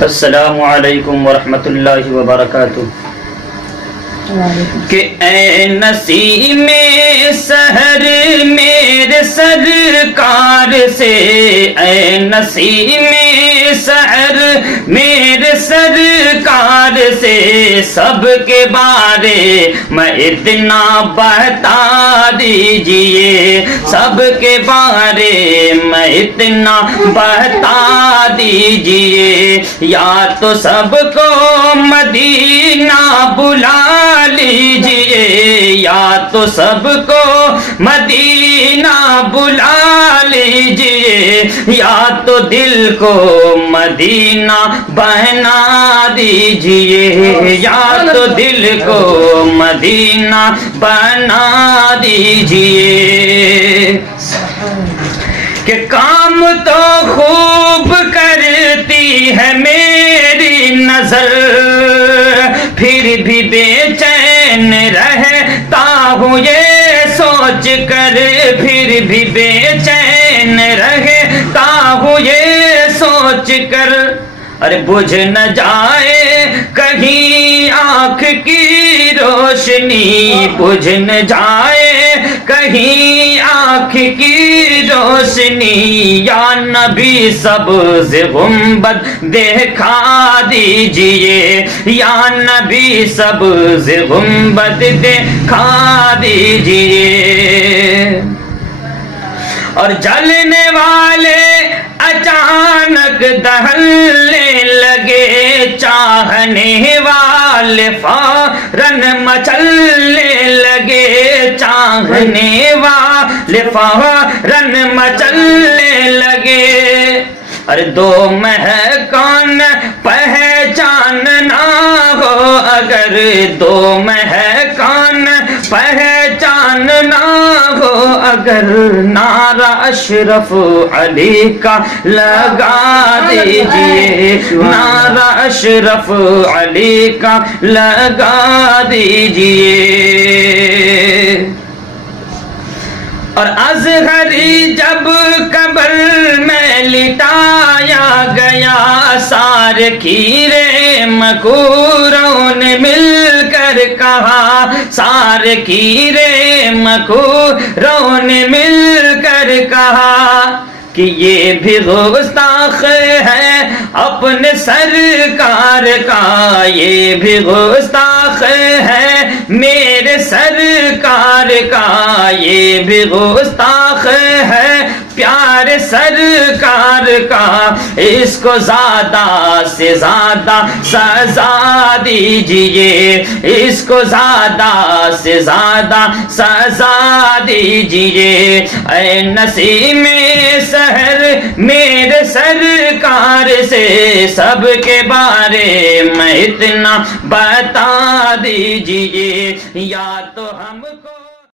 السلام علیکم ورحمۃ اللہ وبرکاتہ۔ کہ اے نسیم سحر میرے سرکار سے، اے نسیم سحر میرے سرکار سے، سب کے بارے میں اتنا بتا دیجئے، سب کے بارے میں اتنا بتا دیجئے، یا تو سب کو مدینہ بلا لیجئے، یا تو سب کو مدینہ بلا لیجئے، یا تو دل کو مدینہ بنا دیجئے، یا تو دل کو مدینہ بنا دیجئے۔ کہ کام تو خوب کرتی ہے میری نظر، پھر بھی بے چین رہتا ہوں یہ سوچ کر، پھر بھی بے چین رہتا ہوں یہ سوچ کر، ارے بجھ نہ جائے کہیں آنکھ کی روشنی، بجھ نہ جائے کہیں آنکھ کی روشنی، یا نبی سبز گنبد دکھا دیجئے، یا نبی سبز گنبد دکھا دیجئے۔ اور جلنے والے اچانک دہلنے لگے، چاہنے والے فوراً مچلنے لگے، چاہنے والے فوراً مچلنے لگے۔ ارے دو مہکان پہچاننا ہو اگر، دو مہکان پہچاننا ہو اگر، نعرہ اشرف علی کا لگا دیجئے، نعرہ اشرف علی کا لگا دیجئے۔ اور اصغری جب قبر میں لٹایا گیا، سارے کیڑے مکوروں نے مل کر کہا، سارے کیڑے مکوروں نے مل کر کہا کہ یہ بھی گستاخ ہے اپنے سرکار کا، یہ بھی گستاخ ہے میرے سرکار کا، یہ بھی گستاخ ہے پیارے سرکار کا، اس کو زیادہ سے زیادہ سزا دیجئے، اس کو زیادہ سے زیادہ سزا دیجئے۔ اے نسیم سحر میرے سرکار سے، سب کے بارے میں اتنا بتا دیجئے، یا تو ہم کو